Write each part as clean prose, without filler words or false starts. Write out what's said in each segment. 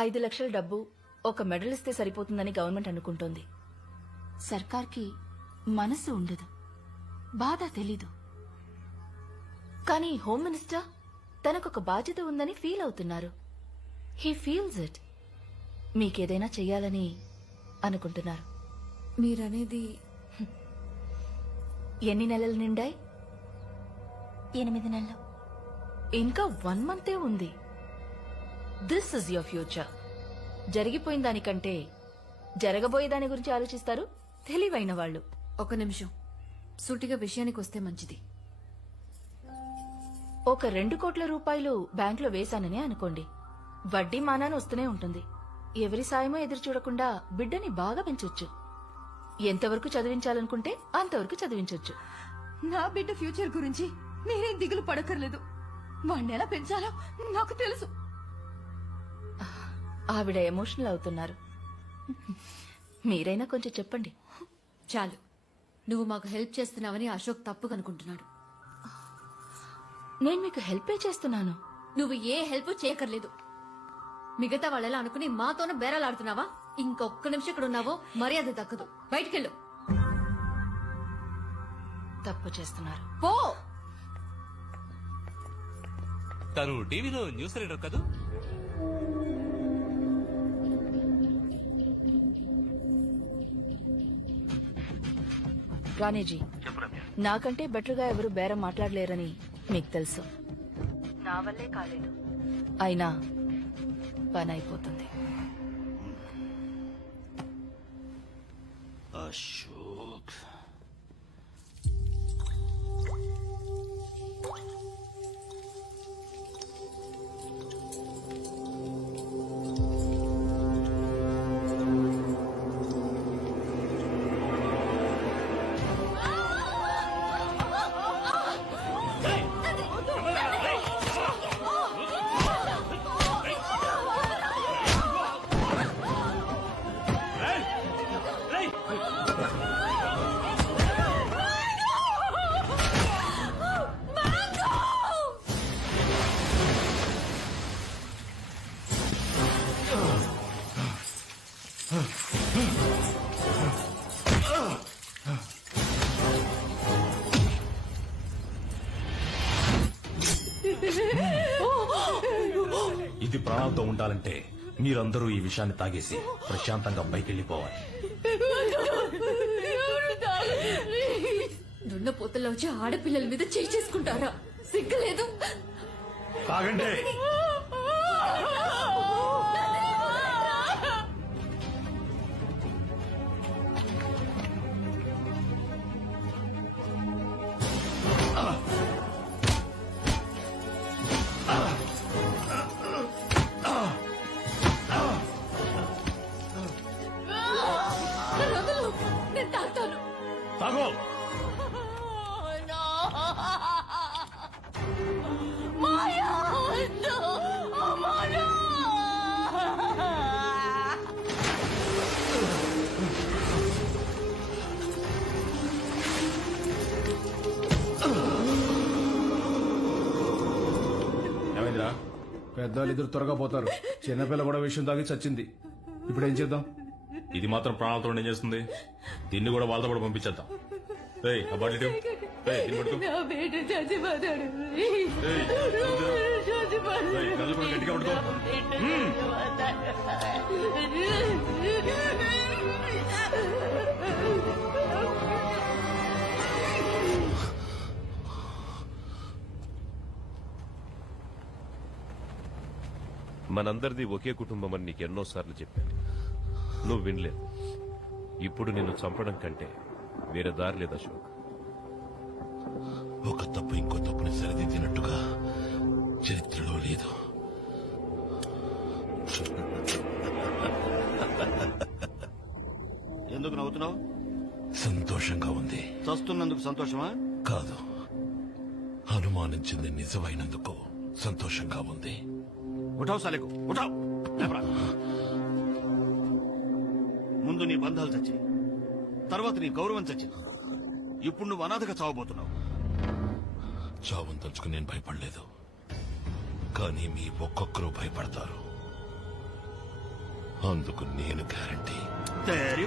5 లక్షల డబ్బు ఒక మెడల్ ఇస్తే సరిపోతుందని గవర్నమెంట్ అనుకుంటోంది. సర్కార్కి మనసు ఉండదు, బాధ తెలీదు. కానీ హోమ్ మినిస్టర్ తనకొక బాధ్యత ఉందని ఫీల్ అవుతున్నారు. He feels it. మీకేదైనా చెయ్యాలని అనుకుంటున్నారు. మీరనేది ఎన్ని నెలలు నిండాయి? 8 నెలలు. ఇంకా 1 మంతే ఉంది. This is your future. జరిగిపోయిన దానికంటే జరగబోయే దాని గురించి ఆలోచిస్తారు తెలివైన వాళ్ళు. 1 నిమిషం, సూటిగా విషయానికి వస్తే మంచిది. ఒక 2 కోట్ల రూపాయలు బ్యాంకులో వేశానని అనుకోండి. వడ్డీ మానాన్ని వస్తూనే ఉంటుంది. ఎవరి సాయమో ఎదురు చూడకుండా బిడ్డని బాగా పెంచొచ్చు. ఎంతవరకు చదివించాలనుకుంటే అంతవరకు చదివించొచ్చు. నా బిడ్డ ఫ్యూచర్ గురించి మీరేం దిగులు పడక్కర్లేదు. వాణ్ణి ఎలా పెంచాలో నాకు తెలుసు. ఆవిడ ఎమోషనల్ అవుతున్నారు. మీరైనా కొంచెం చెప్పండి. చాలు, నువ్వు మాకు హెల్ప్ చేస్తున్నావని అశోక్ తప్పుగా అనుకుంటున్నాడు. నేను మీకు హెల్పే చేస్తున్నాను. నువ్వు ఏ హెల్ప్ చేయక్కర్లేదు. మిగతా వాళ్ళెలా అనుకుని మాతోనే బేరాలాడుతున్నావా? ఇంకొక్క నిమిషం ఇక్కడ ఉన్నావో మర్యాద దక్కదు. బయటికెళ్ళు. తప్పు చేస్తున్నారు. పో. తను టీవీలో న్యూస్ రీడర్ కదూ? రాణేజీ, నాకంటే బెటర్ గా ఎవరు బేరం మాట్లాడలేరని మీకు తెలుసు. నా వల్లే కాలేదు, అయినా పని అయిపోతుంది. అశోక్, ఇది ప్రాణాలతో ఉండాలంటే మీరందరూ ఈ విషయాన్ని తాగేసి ప్రశాంతంగా పైకెళ్లిపోవాలి. దున్నపోతల్లో వచ్చి ఆడపిల్లల మీద చేయి చేసుకుంటారా? సిగ్గులేదు? తాగండి. నేను తాగుతాను. తాగో. ఏమైందిరా? పెద్దవాళ్ళు ఇద్దరు త్వరగా పోతారు. చిన్నపిల్ల కూడా విషయం తాగి చచ్చింది. ఇప్పుడు ఏం చేద్దాం? ఇది మాత్రం ప్రాణాలతో ఏం చేస్తుంది? దీన్ని కూడా వాళ్ళతో కూడా పంపించేద్దాం. గట్టిగా పట్టుకో. మనందరిది ఒకే కుటుంబం అని నీకు ఎన్నోసార్లు చెప్పాను. నువ్వు వినలేదు. ఇప్పుడు నిన్ను చంపడం కంటే వేరే దారి లేదు అశోక్. ఒక తప్పు ఇంకో తప్పుని సరిదిద్దినట్టుగా చరిత్రలో లేదు. ఎందుకు నవ్వుతున్నావు? సంతోషంగా ఉంది. చస్తున్నందుకు సంతోషమా? కాదు, అనుమానించింది నిజమైనందుకు సంతోషంగా ఉంది. ఉఠావు సాలేకు, ఉఠావు. ముందు నీ బంధాలు చచ్చి, తర్వాత నీ గౌరవం చచ్చి, ఇప్పుడు నువ్వు అనాథగా చావబోతున్నావు. చావును తలుచుకుని నేను భయపడలేదు, కానీ మీ ఒక్కొక్కరు భయపడతారు. అందుకు నేను గ్యారంటీ. తయారీ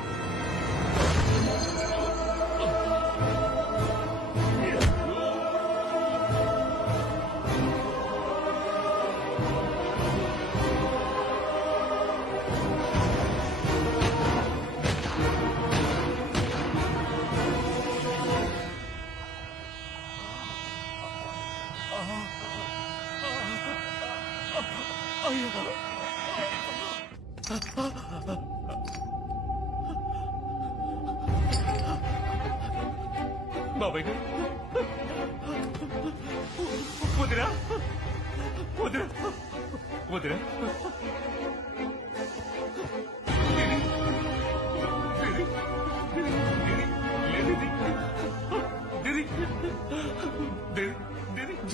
బాబాయ్ గారు వదిరా వదిరా వదిరా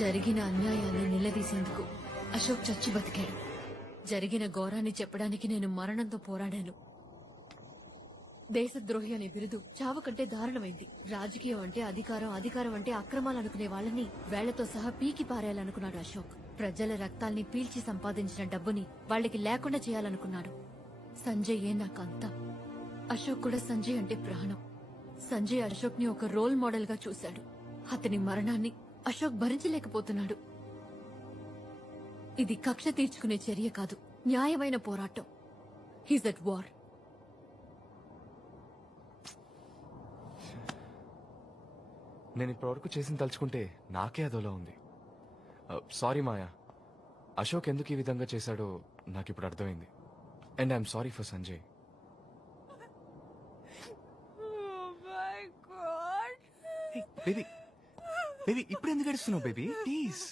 జరిగిన అన్యాయాన్ని నిలదీసేందుకు అశోక్ చచ్చి బతికాడు. జరిగిన ఘోరాన్ని చెప్పడానికి నేను మరణంతో పోరాడాను. దేశద్రోహి అనే బిరుదు చావు కంటే దారుణమైంది. రాజకీయం అంటే అధికారం, అధికారం అంటే అక్రమాలు అనుకునే వాళ్ళని వేళ్లతో సహా పీకి పారేయాలనుకున్నాడు అశోక్. ప్రజల రక్తాల్ని పీల్చి సంపాదించిన డబ్బుని వాళ్ళకి లేకుండా చేయాలనుకున్నాడు. సంజయ్ నాకంతా. అశోక్ కూడా సంజయ్ అంటే ప్రాణం. సంజయ్ అశోక్ ని ఒక రోల్ మోడల్ గా చూశాడు. అతని మరణాన్ని అశోక్ భరించలేకపోతున్నాడు. ఇది కక్ష తీర్చుకునే చర్య కాదు, న్యాయమైన పోరాటం. He's at war. నేను ఇప్పటివరకు చేసిన తలుచుకుంటే నాకే అదోలా ఉంది. సారీ మాయా, అశోక్ ఎందుకు ఈ విధంగా చేశాడో నాకు ఇప్పుడు అర్థమైంది. And I'm sorry for Sanjay. Baby baby ఇప్పుడు ఎందుకు ఏడుస్తున్నావు బేబీ? ప్లీజ్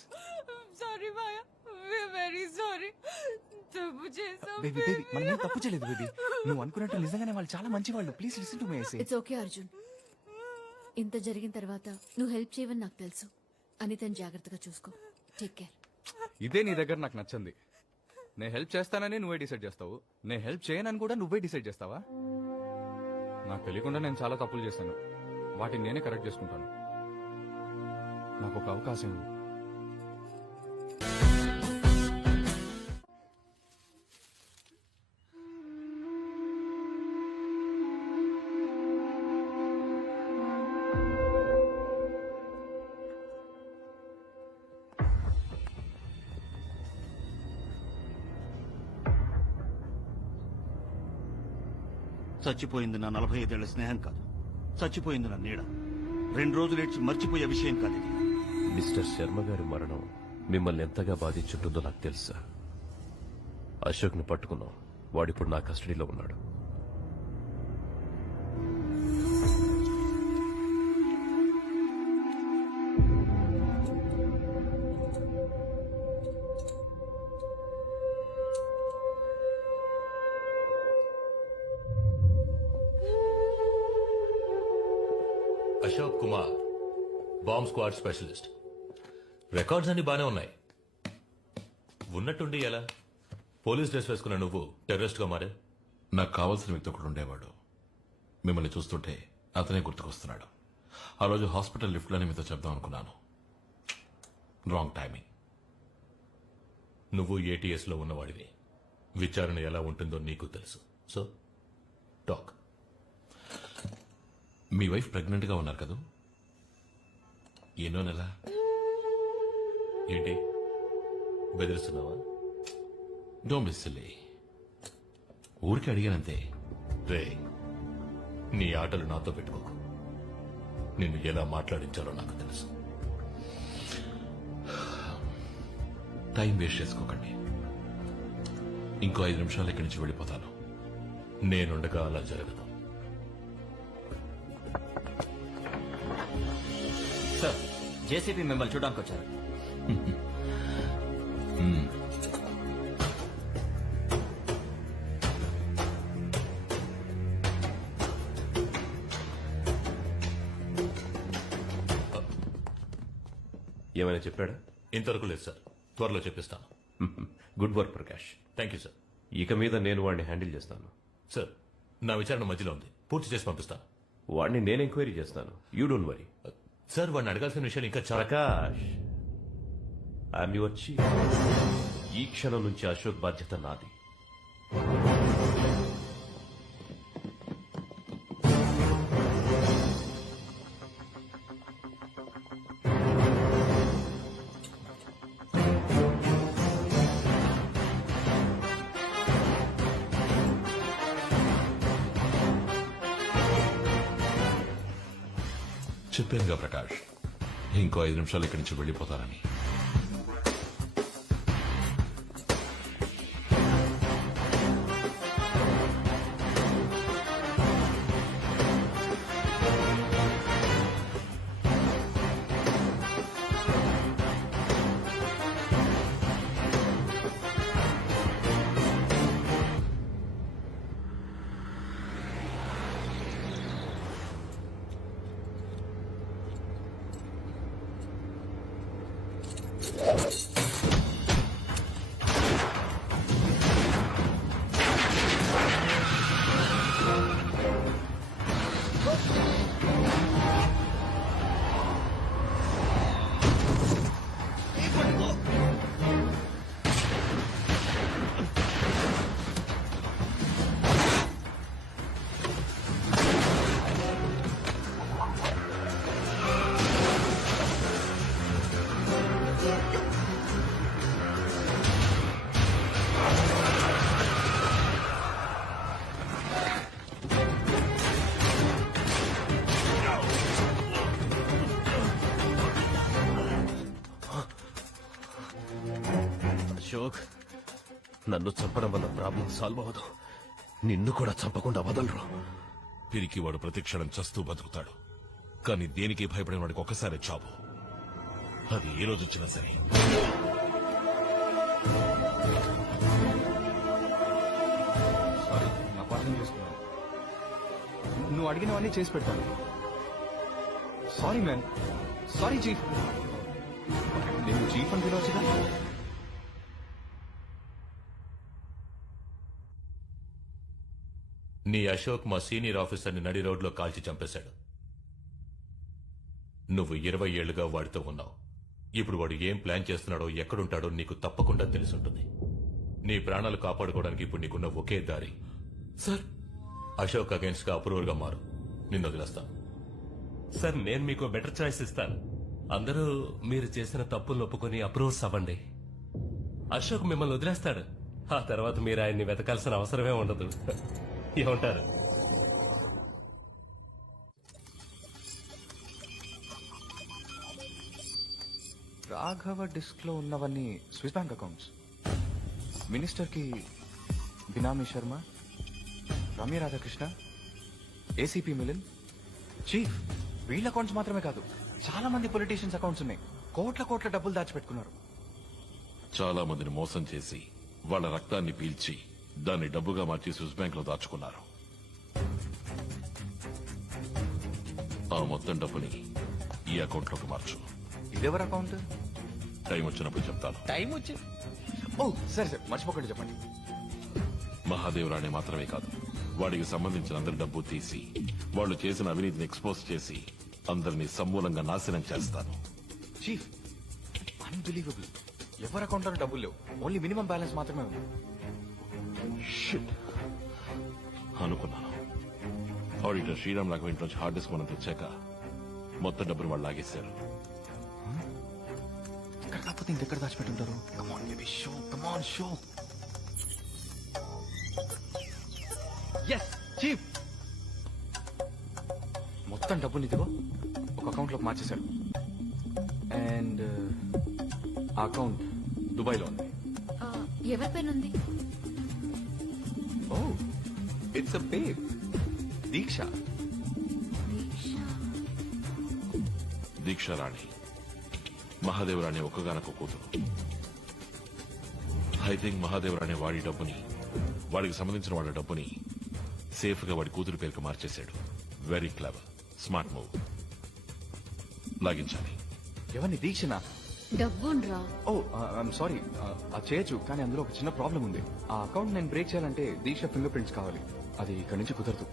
బేబీ బేబీ మనం ఏం తప్పు చేయలేదు బేబీ. నువ్వు అనుకున్నట్టు నిజంగానే వాళ్ళు చాలా మంచి వాళ్ళు. Please listen to me. It's okay Arjun. ఇంత జరిగిన తర్వాత నువ్వు హెల్ప్ చేయవని నాకు తెలుసు. అనితని జాగ్రత్తగా చూసుకో. Take care. ఇదే నీ దగ్గర నాకు నచ్చింది. నేను హెల్ప్ చేస్తానని నువ్వే డిసైడ్ చేస్తావు, నేను హెల్ప్ చేయనని కూడా నువ్వే డిసైడ్ చేస్తావా? నాకు తెలియకుండా నేను చాలా తప్పులు చేశాను, వాటిని నేనే కరెక్ట్ చేసుకుంటాను. నాకు ఒక అవకాశం ఇవ్వు. చచ్చిపోయింది నా 45 ఏళ్ల స్నేహం కాదు, చచ్చిపోయింది నా నీడ. 2 రోజులు ఏడ్చి మర్చిపోయే విషయం కాదు ఇది. మిస్టర్ శర్మ గారి మరణం మిమ్మల్ని ఎంతగా బాధించుంటుందో నాకు తెలుసా. అశోక్ని పట్టుకున్నాం, వాడిప్పుడు నా కస్టడీలో ఉన్నాడు. Ashok Kumar, bomb squad specialist. Records అన్ని బానే ఉన్నాయి. ఉన్నట్టుండి ఎలా పోలీస్ డ్రెస్ వేసుకున్న నువ్వు టెర్రరిస్ట్ గా మారే? నాకు కావాల్సిన వ్యక్తి ఒకడు ఉండేవాడు. మిమ్మల్ని చూస్తుంటే అతనే గుర్తుకొస్తున్నాడు. ఆ రోజు హాస్పిటల్ లిఫ్ట్ లోనే మీతో చెప్దాం అనుకున్నాను. Wrong timing. నువ్వు ATS లో ఉన్నవాడివి. విచారణ ఎలా ఉంటుందో నీకు తెలుసు. So talk. మీ వైఫ్ ప్రెగ్నెంట్ గా ఉన్నారు కదా? ఎన్నో నెల? ఏంటి బెదిరిస్తున్నావా? Don't be silly. ఊరికి అడిగానంతే. రే, నీ ఆటలు నాతో పెట్టుకోకు. నిన్ను ఎలా మాట్లాడించాలో నాకు తెలుసు. టైం వేస్ట్ చేసుకోకండి. ఇంకో 5 నిమిషాలు ఇక్కడి నుంచి వెళ్ళిపోతాను. నేనుండగా అలా జరగదు. సార్, జేసీబీ మిమ్మల్ని చూడడానికి వచ్చారు. ఏమైనా చెప్పాడా? ఇంతవరకు లేదు సార్. త్వరలో చెప్పిస్తాను. Good work Prakash. Thank you sir. ఇక మీద నేను వాడిని హ్యాండిల్ చేస్తాను. సార్, నా విచారణ మధ్యలో ఉంది. పూర్తి చేసి పంపిస్తాను. వాడిని నేను ఎంక్వైరీ చేస్తాను. You don't worry. సార్, వాడిని అడగాల్సిన విషయాలు ఇంకా చాలా. Prakash, I'm your chief. ఈ క్షణం నుంచి అశోక్ బాధ్యత నాది. చెప్పానుగా ప్రకాష్, ఇంకో 5 నిమిషాలు ఇక్కడి నుంచి వెళ్ళిపోతారని. అశోక్, నన్ను చంపడం వల్ల ప్రాబ్లం సాల్వ్ అవ్వదు. నిన్ను కూడా చంపకుండా వదలరు. పిరికి వాడు ప్రతిక్షణం చస్తూ బతుకుతాడు, కానీ దేనికి భయపడిన వాడికి ఒక్కసారి చావు. అది ఏ రోజు వచ్చినా సరే. సారీ, నా అపార్థం చేసుకున్నాను. నువ్వు అడిగినవన్నీ చేసి పెడతాను. Sorry man, sorry chief. నేను చీఫ్ అని పిలవచ్చుగా. నీ అశోక్ మా సీనియర్ ఆఫీసర్ని నడి రోడ్లో కాల్చి చంపేశాడు. నువ్వు 20 ఏళ్లుగా వాడితో ఉన్నావు. ఇప్పుడు వాడు ఏం ప్లాన్ చేస్తున్నాడో, ఎక్కడుంటాడో నీకు తప్పకుండా తెలుసుంటుంది. నీ ప్రాణాలు కాపాడుకోవడానికి ఇప్పుడు నీకున్న ఒకే దారి, సార్, అశోక్ అగేన్స్ట్ గా అప్రూవర్ గా మారు. నిన్ను వదిలేస్తాను. సార్, నేను మీకు బెటర్ చాయిస్ ఇస్తాను. అందరూ మీరు చేసిన తప్పులు ఒప్పుకొని అప్రూవ్స్ అవ్వండి. అశోక్ మిమ్మల్ని వదిలేస్తాడు. ఆ తర్వాత మీరు ఆయన్ని వెతకాల్సిన అవసరమే ఉండదు. ఏమంటారు? రాఘవ డిస్క్ లో ఉన్నవన్నీ స్విస్ బ్యాంక్ అకౌంట్స్. మినిస్టర్ కి బినామీ శర్మ, రమ్య రాధాకృష్ణ, ఏసీపీ మిలిన్, చీఫ్. వీళ్ళ అకౌంట్స్ మాత్రమే కాదు, చాలా మంది పొలిటీషియన్స్ అకౌంట్స్ ఉన్నాయి. కోట్ల డబ్బులు దాచిపెట్టుకున్నారు. చాలా మందిని మోసం చేసి వాళ్ళ రక్తాన్ని పీల్చి దాన్ని డబ్బుగా మార్చి స్విస్ బ్యాంక్ లో దాచుకున్నారు. ఆ మొత్తం డబ్బుని ఈ అకౌంట్ లోకి మార్చు. ఇదెవరి అకౌంట్? టైం వచ్చినప్పుడు చెప్తాను. టైం వచ్చి సరే మర్చిపోకండి, చెప్పండి. మహాదేవరాణి మాత్రమే కాదు, వాడికి సంబంధించిన అందరి డబ్బు తీసి వాళ్ళు చేసిన అవినీతిని ఎక్స్పోజ్ చేసి అందరినీ సమూలంగా నాశనం చేస్తాను. Chief, unbelievable. ఎవరి అకౌంట్ లో డబ్బులు లేవు, ఓన్లీ మినిమం బ్యాలెన్స్ మాత్రమే ఉంది. షిట్ అనుకున్నాను. ఆడిటర్ శ్రీరామ్ రాఘవ ఇంట్లోంచి హార్డ్ డిస్క్ మనం తెచ్చాక మొత్తం డబ్బులు వాళ్ళు లాగేశారు. ఇక్కడ కాకపోతే ఇంకెక్కడ దాచిపెట్టుంటారు? Come on baby, show, come on show. Yes chief, మొత్తం డబ్బులు ఇదిగో ఒక అకౌంట్ లోకి మార్చేశాడు. అండ్ ఆ అకౌంట్ దుబాయ్ లో ఉంది. ఎవరి పేరుంది? ఓ, ఇట్స్ అ బేబ్, దీక్ష. దీక్షారాణి మహాదేవరాణి ఒక్కగానొక్క కూతురు. ఐ థింక్ మహాదేవరాణి వాడి డబ్బుని, వాడికి సంబంధించిన వాడి డబ్బుని సేఫ్ గా వాడి కూతురు పేరుకు మార్చేశాడు. Very clever, smart move. లాగించాలి. ఎవరిని? దీక్షనా? డబ్బుండ్రా. ఓ, ఐఎమ్ సారీ, అది చేయొచ్చు, కానీ అందులో ఒక చిన్న ప్రాబ్లం ఉంది. ఆ అకౌంట్ నేను బ్రేక్ చేయాలంటే దీక్ష ఫింగర్ ప్రింట్స్ కావాలి. అది ఇక్కడి నుంచి కుదరదు.